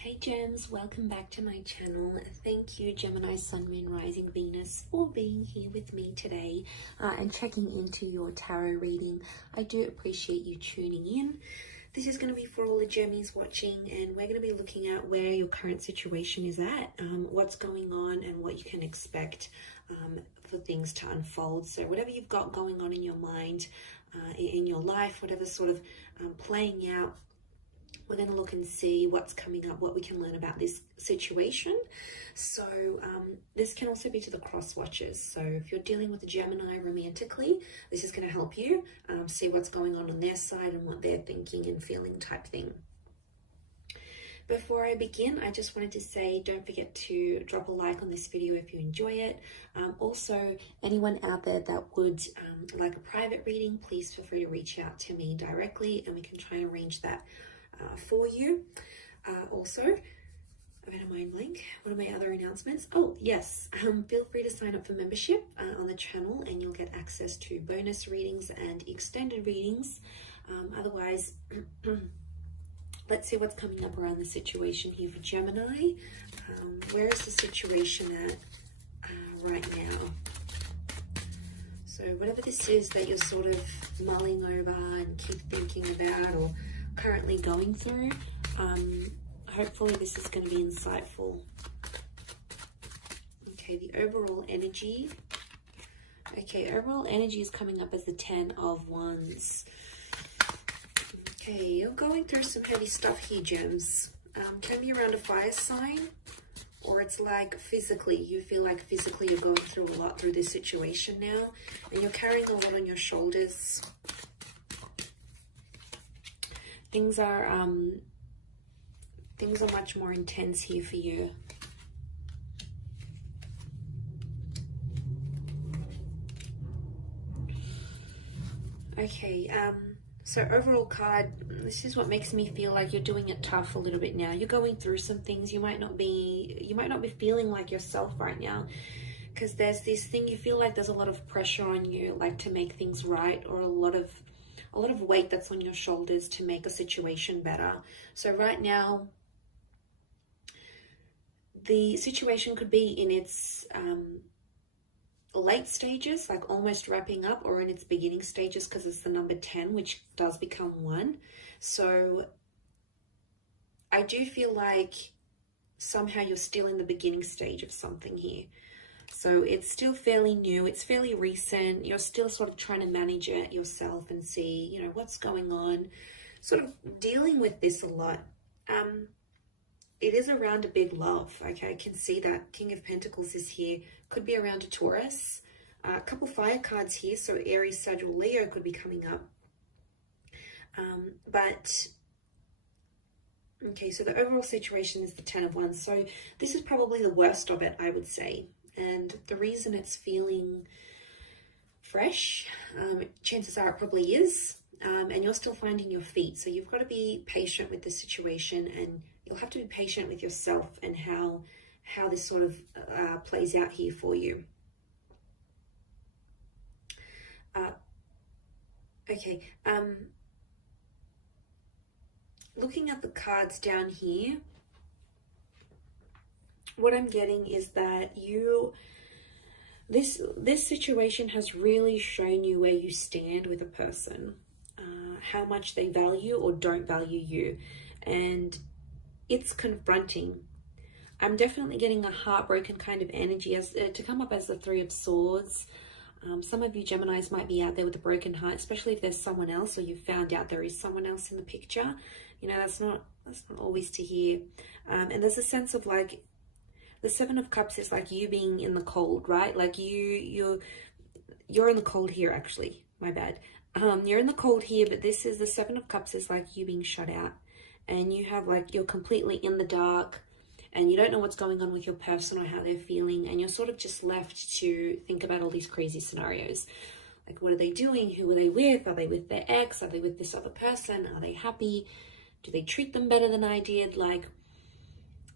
Hey Gems, welcome back to my channel. Thank you Gemini, Sun, Moon, Rising, Venus for being here with me today and checking into your tarot reading. I do appreciate you tuning in. This is going to be for all the Gemmies watching, and we're going to be looking at where your current situation is at, what's going on and what you can expect for things to unfold. So whatever you've got going on in your mind, in your life, whatever's sort of playing out, we're going to look and see what's coming up, what we can learn about this situation. So this can also be to the cross watchers. So if you're dealing with a Gemini romantically, this is going to help you see what's going on their side and what they're thinking and feeling type thing. Before I begin, I just wanted to say, don't forget to drop a like on this video if you enjoy it. Also, anyone out there that would like a private reading, please feel free to reach out to me directly and we can try and arrange that for you. Also, I've had a mind blank. What are my other announcements? Oh yes, feel free to sign up for membership on the channel and you'll get access to bonus readings and extended readings. Otherwise, let's see what's coming up around the situation here for Gemini. Where is the situation at right now? So whatever this is that you're sort of mulling over and keep thinking about or currently going through, hopefully this is going to be insightful. Okay, the overall energy. Okay, overall energy is coming up as the 10 of Wands. Okay, you're going through some heavy stuff here, Gems. Can be around a fire sign, or it's like physically, you feel like physically you're going through a lot through this situation now, and you're carrying a lot on your shoulders. Things are much more intense here for you. Okay, so overall card, this is what makes me feel like you're doing it tough a little bit now. You're going through some things. You might not be feeling like yourself right now, because there's this thing, you feel like there's a lot of pressure on you, like to make things right, or a lot of weight that's on your shoulders to make a situation better. So right now, the situation could be in its late stages, like almost wrapping up, or in its beginning stages, because it's the number 10, which does become 1. So I do feel like somehow you're still in the beginning stage of something here. So it's still fairly new, it's fairly recent, you're still sort of trying to manage it yourself and see, you know, what's going on, sort of dealing with this a lot. It is around a big love, okay? I can see that King of Pentacles is here, could be around a Taurus, a couple fire cards here, so Aries, Sagittarius, Leo could be coming up. Okay, so the overall situation is the 10 of Wands, so this is probably the worst of it, I would say. And the reason it's feeling fresh, chances are it probably is, and you're still finding your feet. So you've got to be patient with the situation, and you'll have to be patient with yourself and how this sort of plays out here for you. Okay, looking at the cards down here, what I'm getting is that this situation has really shown you where you stand with a person, how much they value or don't value you, and it's confronting. I'm definitely getting a heartbroken kind of energy as to come up as the 3 of Swords. Some of you Geminis might be out there with a broken heart, especially if there's someone else, or you found out there is someone else in the picture. You know, that's not always to hear. And there's a sense of like, the 7 of Cups is like you being in the cold, right? Like you're in the cold here, actually. My bad. You're in the cold here, but this is the 7 of Cups is like you being shut out, and you have like, you're completely in the dark, and you don't know what's going on with your person or how they're feeling, and you're sort of just left to think about all these crazy scenarios. Like, what are they doing? Who are they with? Are they with their ex? Are they with this other person? Are they happy? Do they treat them better than I did? Like,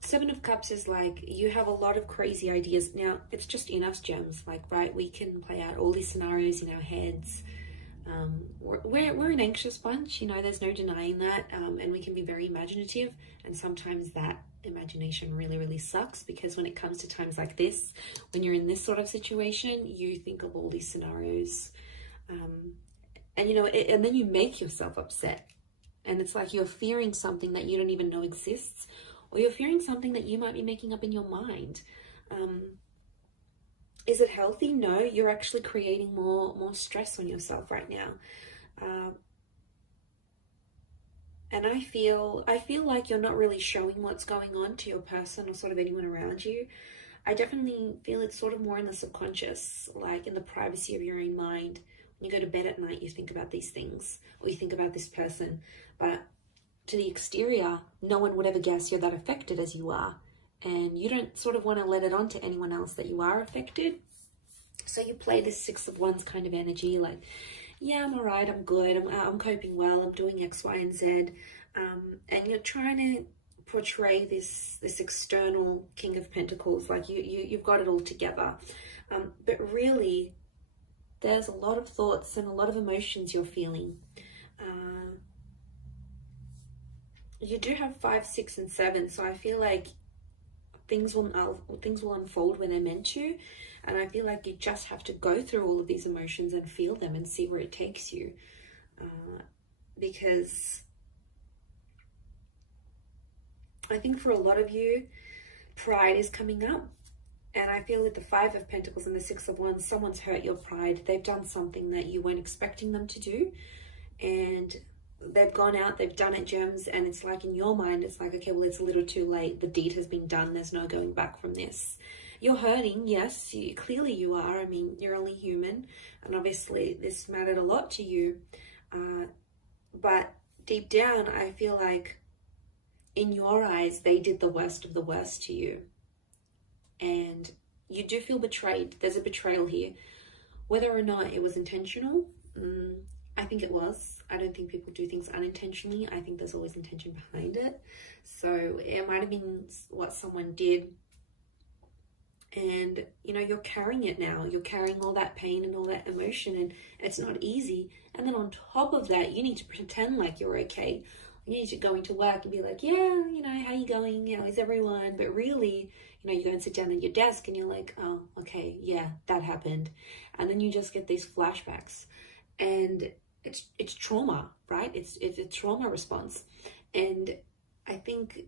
7 of Cups is like, you have a lot of crazy ideas. Now, it's just in us, Gems, like, right? We can play out all these scenarios in our heads. We're an anxious bunch, you know, there's no denying that, and we can be very imaginative, and sometimes that imagination really, really sucks, because when it comes to times like this, when you're in this sort of situation, you think of all these scenarios, and you know, and then you make yourself upset, and it's like you're fearing something that you don't even know exists, or you're fearing something that you might be making up in your mind. Is it healthy? No, you're actually creating more stress on yourself right now. And I feel like you're not really showing what's going on to your person or sort of anyone around you. I definitely feel it's sort of more in the subconscious, like in the privacy of your own mind. When you go to bed at night, you think about these things, or you think about this person. But to the exterior, no one would ever guess you're that affected as you are. And you don't sort of want to let it on to anyone else that you are affected. So you play this 6 of Wands kind of energy, like, yeah, I'm all right, I'm good, I'm coping well, I'm doing X, Y, and Z. And you're trying to portray this external King of Pentacles, like you've got it all together. But really, there's a lot of thoughts and a lot of emotions you're feeling. You do have 5, 6, and 7, so I feel like things will unfold when they're meant to, and I feel like you just have to go through all of these emotions and feel them and see where it takes you, because I think for a lot of you, pride is coming up, and I feel with the 5 of Pentacles and the 6 of Wands, someone's hurt your pride. They've done something that you weren't expecting them to do, and they've gone out, they've done it, Gems, and it's like in your mind, it's like, okay, well, it's a little too late. The deed has been done. There's no going back from this. You're hurting, yes, clearly you are. I mean, you're only human, and obviously this mattered a lot to you. But deep down, I feel like in your eyes, they did the worst of the worst to you. And you do feel betrayed. There's a betrayal here. Whether or not it was intentional, I think it was. I don't think people do things unintentionally. I think there's always intention behind it. So it might have been what someone did. And, you know, you're carrying it now. You're carrying all that pain and all that emotion, and it's not easy. And then on top of that, you need to pretend like you're okay. You need to go into work and be like, yeah, you know, how you going? How is everyone? But really, you know, you go and sit down at your desk and you're like, oh, okay, yeah, that happened. And then you just get these flashbacks. And it's trauma, right? It's a trauma response. And I think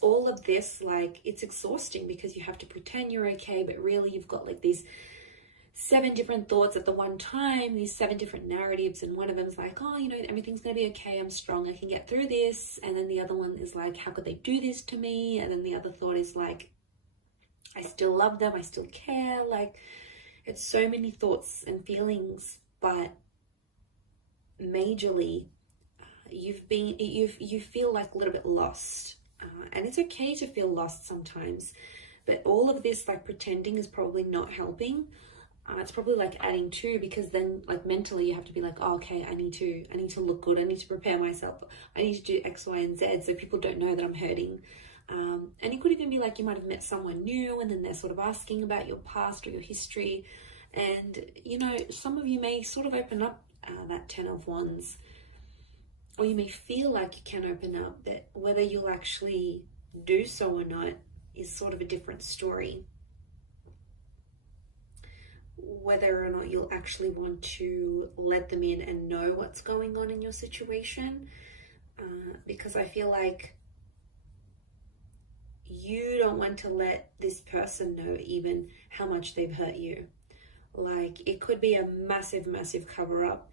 all of this, like, it's exhausting because you have to pretend you're okay, but really you've got like these 7 different thoughts at the one time, these 7 different narratives, and one of them is like, oh, you know, everything's gonna be okay, I'm strong, I can get through this. And then the other one is like, how could they do this to me? And then the other thought is like, I still love them, I still care. Like, it's so many thoughts and feelings, but majorly you feel like a little bit lost, and it's okay to feel lost sometimes, but all of this like pretending is probably not helping. It's probably like adding to, because then like mentally you have to be like, oh, okay, I need to look good, I need to prepare myself, I need to do X, Y, and Z so people don't know that I'm hurting. And it could even be like you might have met someone new and then they're sort of asking about your past or your history, and you know, some of you may sort of open up that 10 of Wands, or you may feel like you can open up, but whether you'll actually do so or not is sort of a different story. Whether or not you'll actually want to let them in and know what's going on in your situation, because I feel like you don't want to let this person know even how much they've hurt you. Like, it could be a massive, massive cover-up.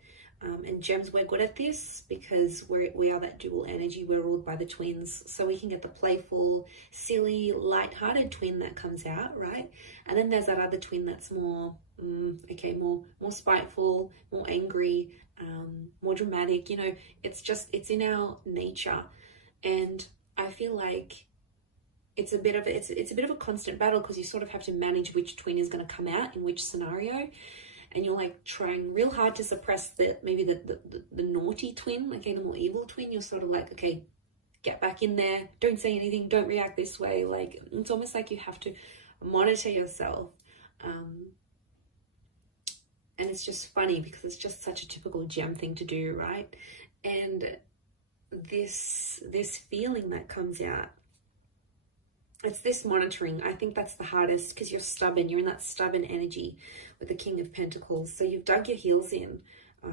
And Gems, we're good at this because we are that dual energy. We're ruled by the twins. So we can get the playful, silly, light-hearted twin that comes out, right? And then there's that other twin that's more, more spiteful, more angry, more dramatic. You know, it's in our nature. And I feel like it's a bit of a constant battle, because you sort of have to manage which twin is going to come out in which scenario. And you're like trying real hard to suppress the naughty twin, like the more evil twin. You're sort of like, okay, get back in there, don't say anything, don't react this way. Like, it's almost like you have to monitor yourself. And it's just funny because it's just such a typical gem thing to do, right? And this feeling that comes out, it's this monitoring. I think that's the hardest because you're stubborn. You're in that stubborn energy with the King of Pentacles. So you've dug your heels in,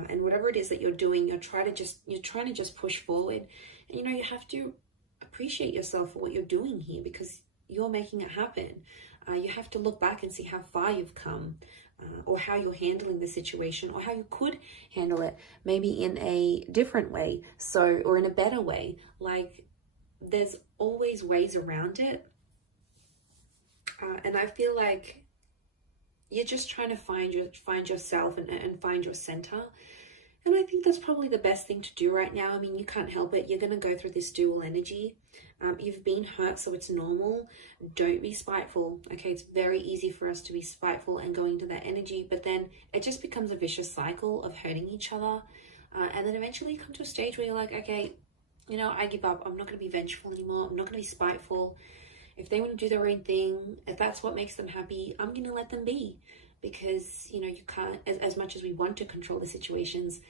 and whatever it is that you're doing, you're trying to just push forward. And you know, you have to appreciate yourself for what you're doing here because you're making it happen. You have to look back and see how far you've come, or how you're handling the situation, or how you could handle it maybe in a different way, or in a better way. Like, there's always ways around it. And I feel like you're just trying to find yourself and find your center. And I think that's probably the best thing to do right now. I mean, you can't help it. You're going to go through this dual energy. You've been hurt, so it's normal. Don't be spiteful. Okay, it's very easy for us to be spiteful and go into that energy, but then it just becomes a vicious cycle of hurting each other. And then eventually you come to a stage where you're like, okay, you know, I give up. I'm not going to be vengeful anymore. I'm not going to be spiteful. If they want to do their own thing, if that's what makes them happy, I'm going to let them be. Because, you know, you can't, as much as we want to control the situations,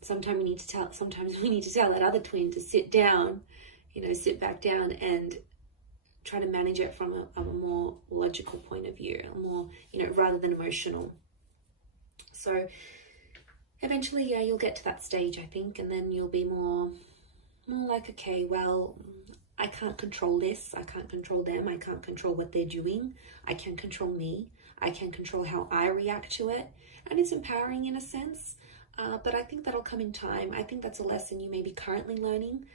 sometimes we need to tell that other twin to sit down, you know, sit back down and try to manage it from a more logical point of view, a more, you know, rather than emotional. So eventually, yeah, you'll get to that stage, I think, and then you'll be more like, okay, well, I can't control this. I can't control them. I can't control what they're doing. I can control me. I can control how I react to it. And it's empowering in a sense, but I think that'll come in time. I think that's a lesson you may be currently learning.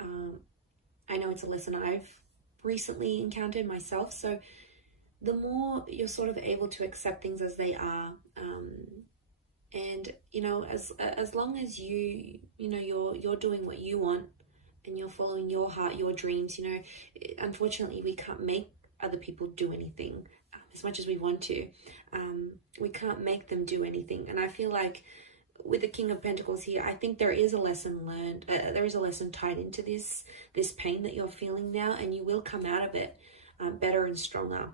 I know it's a lesson I've recently encountered myself. So the more you're sort of able to accept things as they are, and, you know, as long as you're doing what you want and you're following your heart, your dreams, you know, unfortunately we can't make other people do anything. As much as we want to, we can't make them do anything. And I feel like with the King of Pentacles here, I think there is a lesson learned. There is a lesson tied into this pain that you're feeling now, and you will come out of it better and stronger.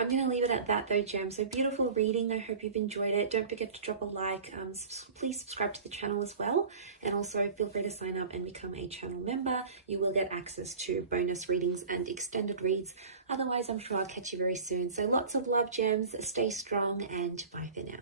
I'm going to leave it at that though, Gem. So beautiful reading. I hope you've enjoyed it. Don't forget to drop a like. Please subscribe to the channel as well. And also feel free to sign up and become a channel member. You will get access to bonus readings and extended reads. Otherwise, I'm sure I'll catch you very soon. So lots of love, Gems. Stay strong and bye for now.